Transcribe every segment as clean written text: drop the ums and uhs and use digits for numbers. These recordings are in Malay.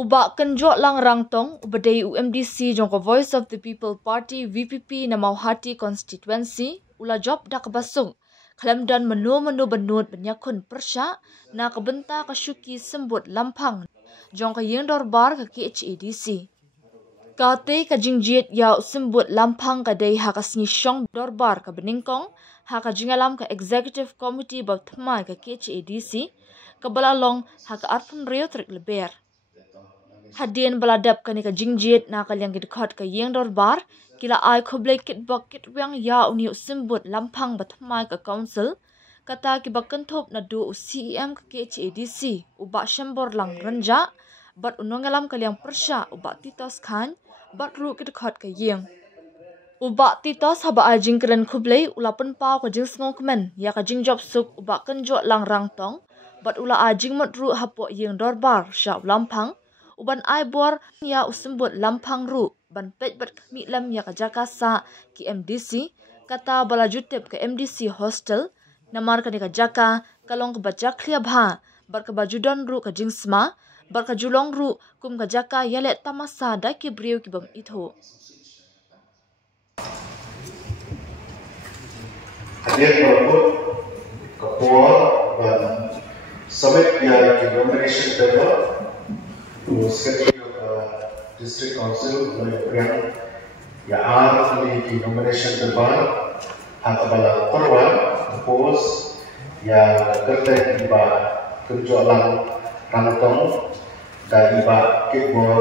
Ubak kenjot lang rangtong ubadai UMDC jongko Voice of the People Party VPP na Mauhati constituency ula job dak basung kalam dan menu benut benyakun persya na kebenta kasyuki sembut lampang jongko yeng dorbar ke KHADC. Kate kajingjit ya sembut lampang kadai hakasni syong dorbar ke beningkong haka jingalam ke Executive Committee bab thmai ke KHADC kebalalong haka arpun rio trik leber. Hadian baladap kani ka jingjit na kalyang gidkot ka yeng dorbar kila ai khoblai kit bucket wang ya uniu simbut lampang batmai ka council kata ki bakenthop na du CEM ka KHADC uba shambor lang ranja bat unongalam kalyang persya uba titos khan bat ru gidkot ka yeng uba titos haba ajing kren khoblai ulapan pau ka jing snokmen ya ka jing job suk uba kenjo lang rangtong bat ula ajing mat ru hapo yeng dorbar sha lampang uban ai bor ya usimbut lampang ru ban pej bat kami lam ya kajaka sa ki MDC kata bala jutep ke MDC hostel namar ka kajaka kalong ke bajak klia bha bar ke bajudon ru ka jingsma bar ka julong ru kum kajaka yale tamasa da ki briu ki bam itho. Hadir berebut kepuar dan summit yang nomination paper to Secretary of the District Council yang di nomination paper hakabala perwa propose yang kerja iba kerjolan rantong dan iba kibor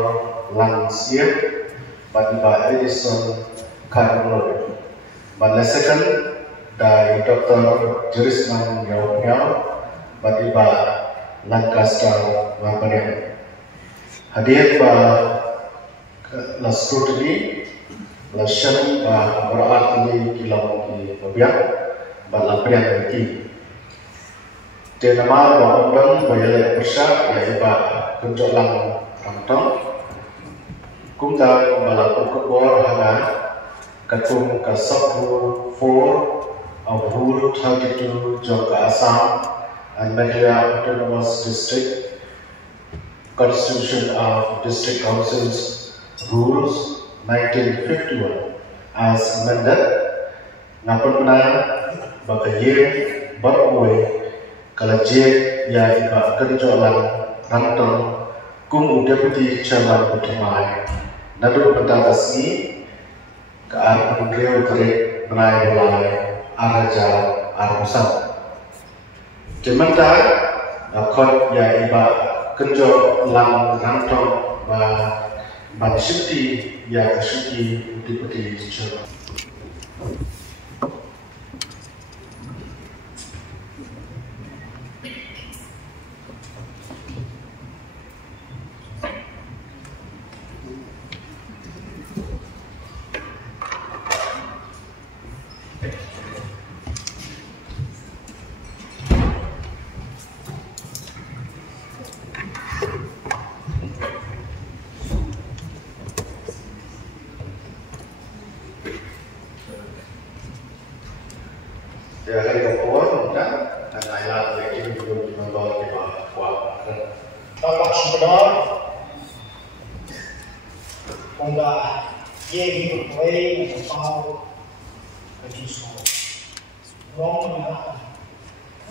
lang siap dan iba Edison Carlo balasakan dari Dr. Jurisman Yau dan iba Lancaster Wapanian. Hadir la scrutiny la syam berarti kilau di babiak bala priang ki tenama wa orang bayale persya ya iba kenjolang rantong kumda bala ukbor hanga katung ka sabru 4 of rule 32 Joka Assam and Meghalaya Autonomous District Constitution of District Councils Rules 1951 as amended ngapun penang bakayir berwe kalajir ya iba kerjolan rantong kum deputy chairman utamai nadu pentasni ke arah penggriau terik menai belai araja arusan jementar akot ya iba kerja lang rantong ban syuti ya syuti deputy chairman. Ya hari kepuan dan ayat yang belum dinomor di bawah. Bapak sebenar, anda yang berway atau bagi semua, orang mana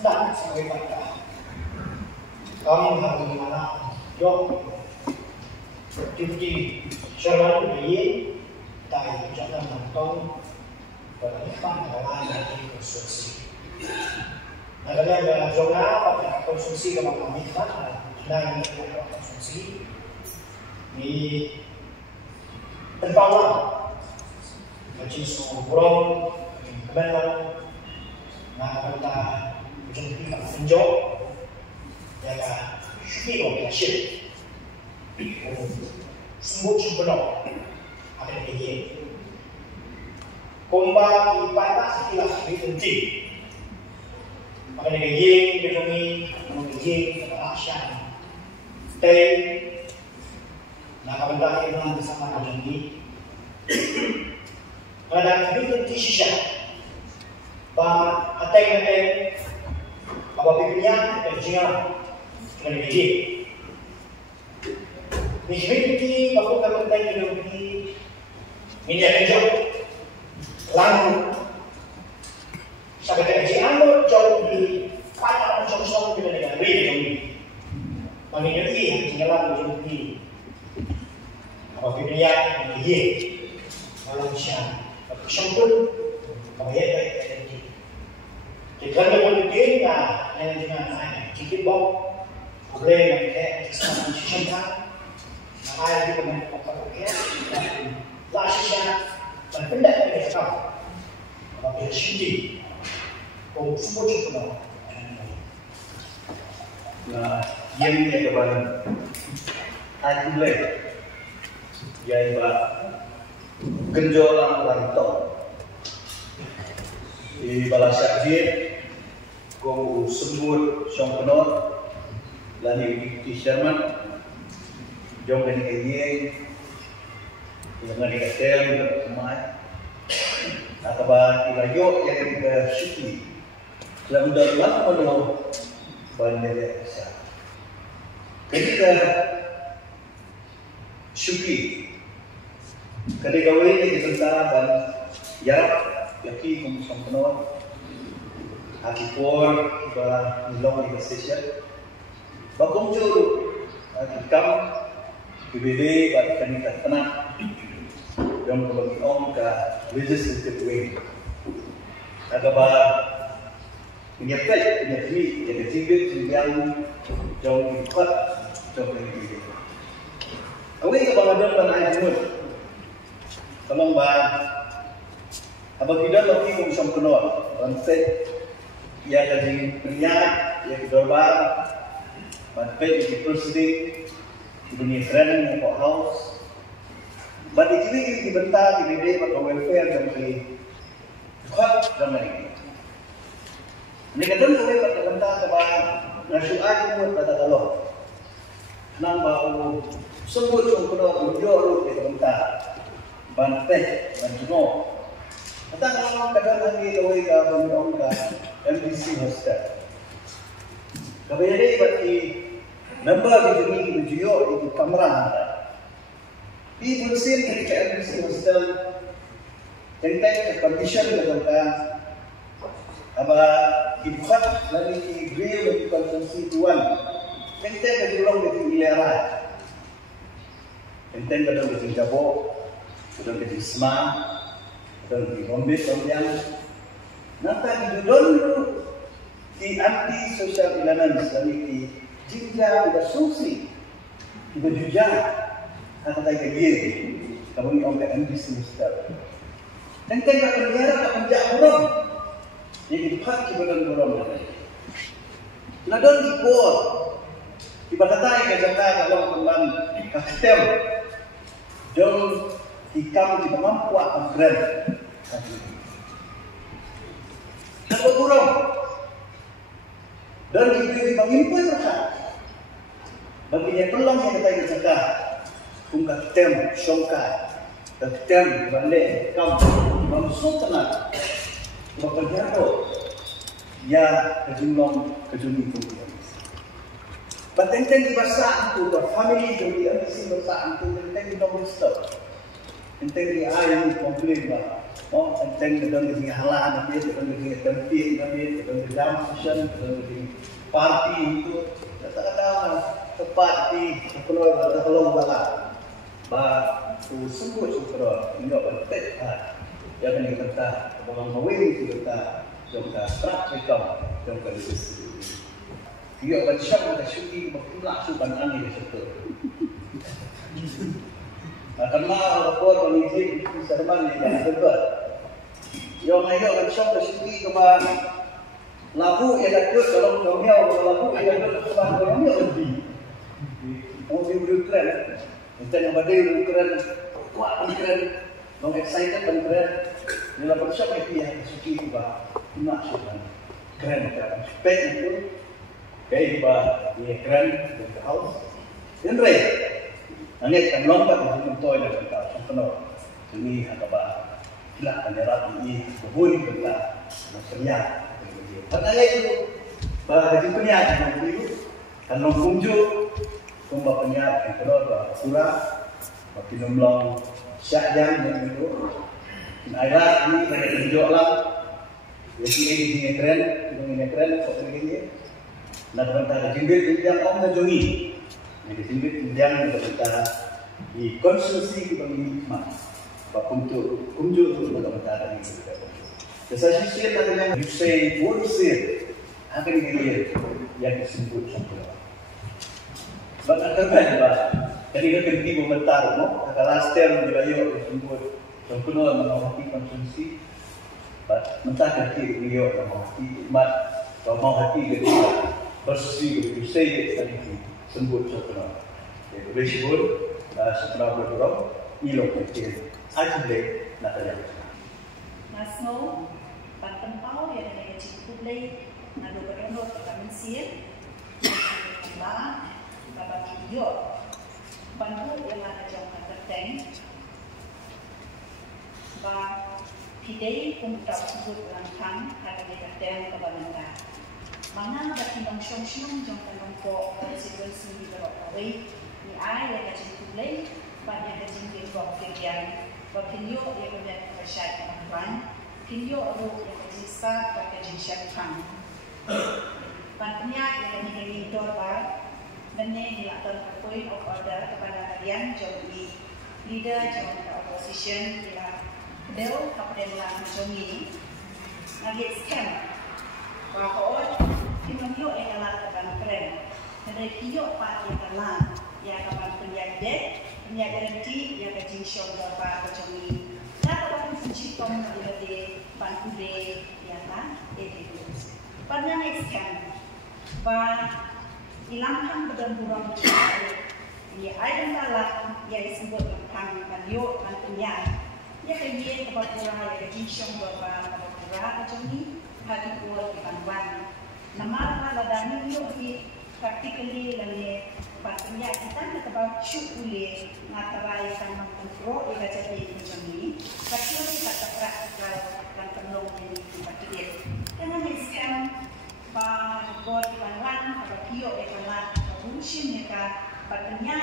dan sebagai mereka, kami harus mana jauh tinggi jalan ini dari jalan nonton berdepan dengan dari konstruksi. Adalah dalam zona pada konstruksi kebangkitan dan konstruksi di tempat macam burung, kebenaran, nak kata menjadi penjok, jaga syukur dan syukur. Semua cuba ada lagi. Komba di batas ilah penting. Maka dengan yang berdumi, yang keberasian, dan nak benda yang bersama dengan ini. Pada hidup di sisa, bah atai apa pilihan dan jangan dengan ini. Mihmiti baku kapentai hidupi minyak hijau lalu sampai ke anu jauh di pada sosok kita dengan beri kami ini tinggal jauh di apa dunia ini malam siang sempurna kami ada di jika ada mungkin yang dengan sedikit bau boleh kita sisihkan ada di mana apa lasisnya dan pendak dari kau apabila sendiri kau semua cukup nah yang dia kebaran aku boleh yang bah genjolang rantau di balasak dia kau sebut song penor lani di Sherman jom dari kayeng yang ada di hotel kemai atau ilayo yang ke Syukri dalam dalam mana bandar desa ketika Syukri ketika ini di tentara dan jarak yaki kumusang penuh akipor ba nilong di stesen bagong juru akikam PBB buat kandidat tenang yang berbagi om ke legislative wing agak menyebut yang ketiga yang jauh lebih kuat jauh lebih tinggi. Awak ke bangadan dan ayat nur kalau abang tidak lagi konsum keluar rantai ia jadi pria ia kedorban rantai di presiden dunia training yang kau house, bagi ini dibentak di media atau welfare dan di kuat dan lain. Ini kadang boleh pada bentak kepada nasuhan pun pada kalau, nang bau sebut sungguh menjorok di bentak, bantai dan jenuh. Kadang lagi kawai ke MDC hostel. Kemudian bagi number di sini video itu kamera. Di bersin ketika MDC hostel tentang condition dalam apa dibuat dari grill untuk konsumsi tuan. Tentang kejurong dari ilera. Tentang kadang dari Jabo, kadang dari Sma, kadang dari Bombay, kemudian nanti dulu di anti social elements dari jika tidak susi, tidak jujur, kata kayak gini, kamu ini orang MDC Mister. Dan kita penjara akan jauh jadi dipakai kebenaran orang. Nadon di bor, di batatai ke Jakarta kalau teman kastem, jauh di kamu tidak mampu akan keren. Nampak kurang. Dan diberi mengimpun mereka. Baginya peluang yang kita ingin cakap. Kung katem, syongkai. Katem, balik, kamu. Langsung tenang. Bapak jatuh. Ya, kejumlah itu. Batenteng di basaan itu, family itu, di MDC basaan itu, batenteng di nomor stop. Batenteng di ayam, komplain lah. Oh, tentang dengan halan, nanti dengan tempat, nanti dengan jam session, dengan party itu, kata-kata tepat di keluar kalau bala, tu sebut keluar, ini apa tepat, jangan dikata orang mawin itu kata, jangan strak mereka, jangan diskusi. Dia macam ada syuting berpula sukan angin di situ. Karena orang ini serman yang dekat. Yang ayo macam bersyuting kepada lagu yang ada kalau dunia lagu yang ada kepada dunia lebih. Orang lebih keren. Kita yang badai keren, kuat keren, orang excited keren. Dalam macam itu yang syuting kepada nak sukan keren keren. Spek itu kayak dia keren di house. Dan rey. Angin kan lompat di contoh yang kita penuh. Ini apa? Tidak hanya ini kebun kita maksudnya. Karena itu bahagian penyiaran itu kan nongkunju kung bapangyat ang kolor ba sura pinumlong syajang yang itu ayat ini mereka tunjuk lah ini tren kok ini nak bantah jimbit yang om na jongi ini jimbit yang kita di konsumsi kita ini untuk bantah ini Desa sisir dengan Yusei Bursir akan dilihat yang disebut sempurna. Bahkan terbaik ketika ketika komentar, kalau stem beliau disebut sempurna menghormati konsumsi, mentah ketika beliau menghormati umat, menghormati ketika bersih Yusei tadi disebut sempurna. Jadi disebut sempurna berdorong ilok kecil. Aja deh nak terjadi. Masno pantempau yang ada di publik nado berenot kami sih ba bagi yo bantu yang ada jauh terteng ba pidei untuk sebut langkang ada di terteng kebanyakan mana bagi nongshong jong kanongko konstituensi di bawah ni ai yang ada di publik banyak yang di bawah kegiatan Kinyo yang kemudian bersyait perempuan, kinyo orang yang berjisa pada jenis kami. Pantennya yang kami dorbar, mengenai dilakukan point of order kepada kalian jadi leader jadi opposition ialah beliau kepada dalam jogi lagi scam bahwa kinyo yang adalah kepada keren, dari kinyo pak yang adalah yang kepada penjaga punya garanti yang kecil syurga macam ni. Nak orang kunci kamu nak berada bantu deh, ya kan? Itu. Pada next kan, bah ilangkan berdenguran macam ni. Ayam dalam yang disebut tentang banyo bantunya. Ya kerja kepada orang yang kecil syurga kepada orang macam ni. Hati kuat di bantuan. Nama ladang ni ni practically lagi. Patutnya kita nak baca boleh ngatarai kan mengkontrol ia jadi macam ni. Tapi kita tak praktikal dan penuh ini patutnya. Dengan skam buat bantuan atau kio ekonomi fungsi mereka patutnya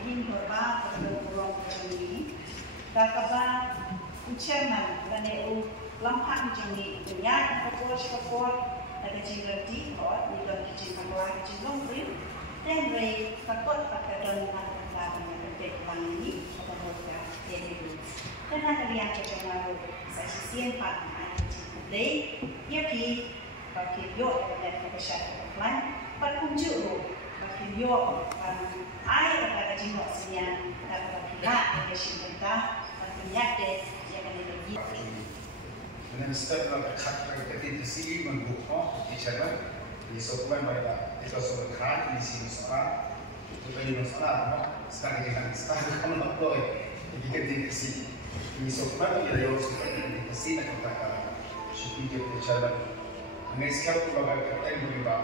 ingin berubah berkurang macam ni. Kata ucapan dan eu lampak macam ni. Punya fokus ada jingrati or ni dalam kicin keluar kicin longri. Dan mereka takut pada dalam hal yang berdepan ini atau berdepan ini. Karena kalian kecengaruh saya siang pak ayat cipude, ia pi bagi yo dan kebesaran plan, perkunjuk bagi yo ayat pada jiwa siang dan bagi lah yang cinta berniat yang lebih. Dengan step berkat ketika sih membuka bicara di sokongan mereka itu soal kan di sini soal itu bagi masalah no sekarang kita kalau nak tahu ini ketika sih di sokongan dia yang ketika sih nak kata syukur dia bicara dengan sekarang tu bagai kata yang berubah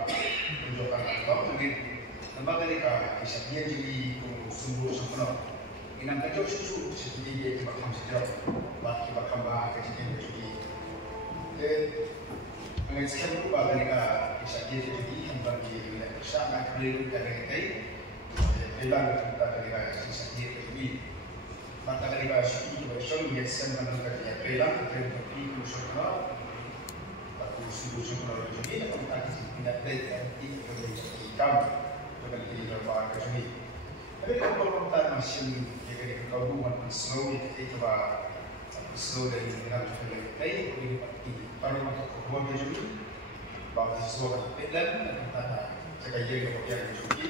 tunjukkan atau mungkin nampak ketika dia jadi sungguh sempurna inam kerja susu seperti dia kita bakal sejauh bagi bakal bahas ketika jadi dengan sekian rupa ketika kisah dia jadi bagi sangat keliru dari hilang kita ketika kisah dia jadi maka ketika suatu bersama dia senang ketika hilang ketika pergi musyafir atau subuh jadi kita tidak ada di kamu dengan di dalam kerja tapi kalau kita masih ketika kau buat slow itu bah slow dari dalam kerja ini para untuk kebuat juga bahawa sesuatu pelan antara sekali kemudian juga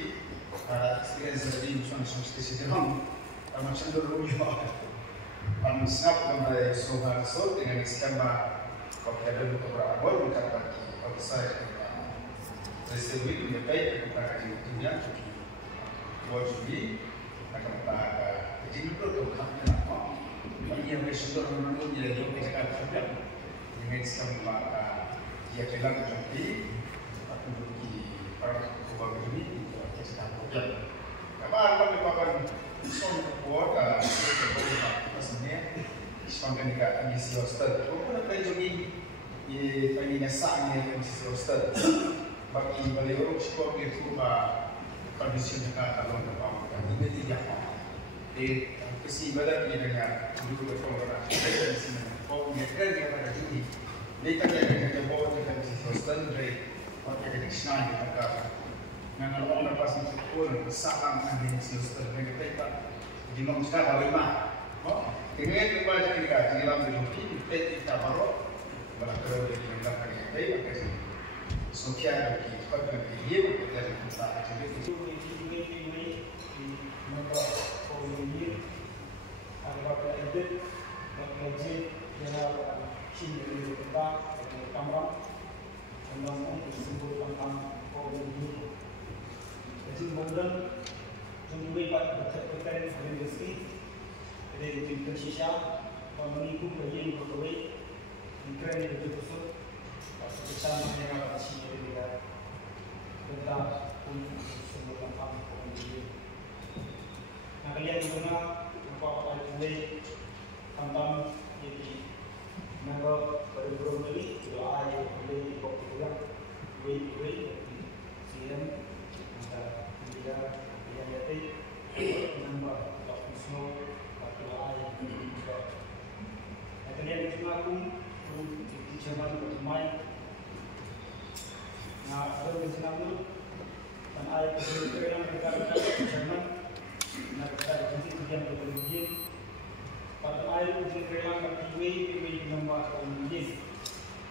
experience dari musuh semesti sedang macam dulu juga kami snap gambar soal dengan skema kemudian untuk berawal bukan bagi outside reserve punya baik kepada dunia buat juga akan tak jadi perlu kami nak bagi yang bersyukur menurut dia juga kita kerja dengan skema dia bilang jadi aku bagi para kubah ini kita kerja. Apa kami akan son buat sebenarnya sepanjang dekat misi hostel. Aku nak pergi di pagi nasanya misi hostel. Bagi beliau sekolah itu kondisi mereka kalau berapa ini tidak di kesi badan ini dengan dulu berkorban dari sini kau mereka yang ada di mereka yang ada bawa dengan sistem dari waktu yang dikenal di mereka dengan orang pas itu pun bersama dengan sistem mereka di nomor lima dengan membaca mereka di dalam dunia kita baru berlaku di dalam mereka Sosial di kota Beliau dari pusat itu ini mereka komunikasi agak edit mengaji dengan Cina di tempat kamar tentang disebut tentang komunikasi. Jadi kemudian jumlah berkaitan dengan industri dari Indonesia mengikut kajian berbagai keren itu tersebut. Bersama dengan Cina dengan tentang semua tentang komunikasi. Nah, kalian mengenal apa itu tentang jadi nama baru ini doa yang boleh dibuat way siang ada dia yang jadi nama waktu semua doa yang dibuat. Nah, kalian juga pun di zaman bermain. Nah, kalau di sana dan ayat itu yang berkata zaman nak kita jadi yang berbicara pada ayat itu yang berkiwi nama komunikasi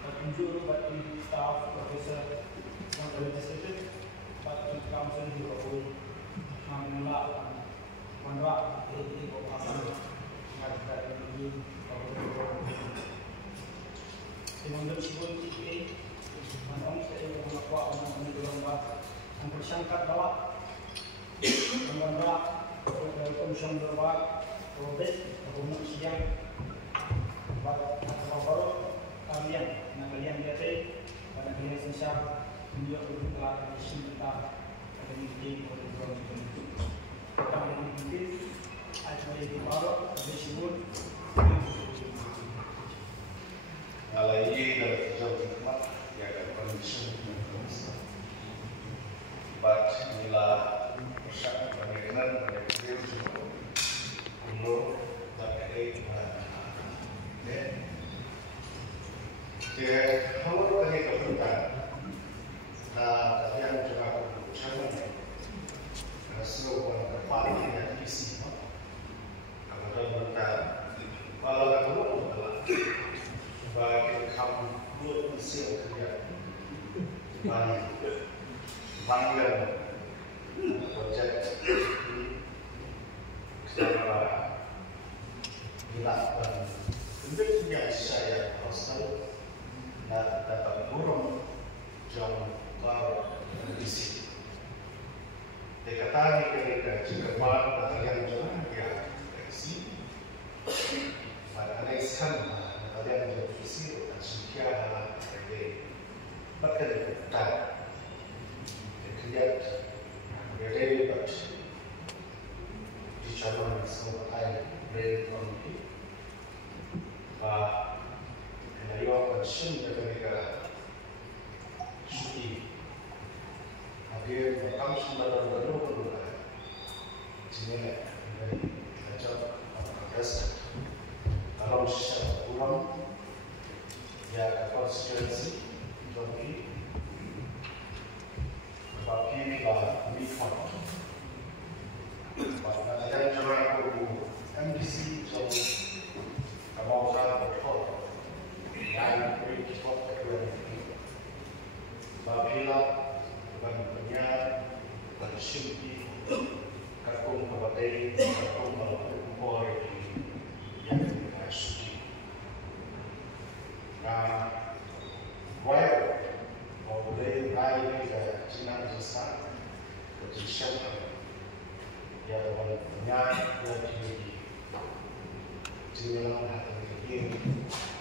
tunjuk bagi staff profesor yang berlegislatif bagi council juga boleh menolak ini apa ada ini dengan sebut ini orang saya mengaku orang menolak yang bersangkat bahwa menolak komisi berbuat proses rumah siang atau kalian lihat pada kalian sesar menjadi berbuat cinta pada diri orang kami mungkin ada yang baru disebut Alai dari jauh hikmat ya kondisi but nila persyarat pengenalan pada kecil umur terkait dia kalau tadi kebutuhan yang juga kebutuhan seluruh tempat yang diisi kalau mereka kalau ketemu bagi kamu buat usia kerja bangga projek secara dilakukan tentunya saya hostel dan dapat burung jauh baru di sini. Dikatakan ketika jika baru batalion jalan dia dari sini, pada alasan batalion jalan di sini dan sekian adalah dari bekerja lihat dari bat di cabang semua lain dari ekonomi dari orang seni ketika cuti hadir berkam semua baru sini dari kerja progres kalau secara ulang ya konstitusi joki bagi mikro pada ada cara MDC jauh kemauan betul yang beri kita apabila bukan penyiar bersyukur kakung kebatai kakung melakukan yang dikasih nah while boleh raih ke Cina besar kejisan yang penyiar yang di Cina atau di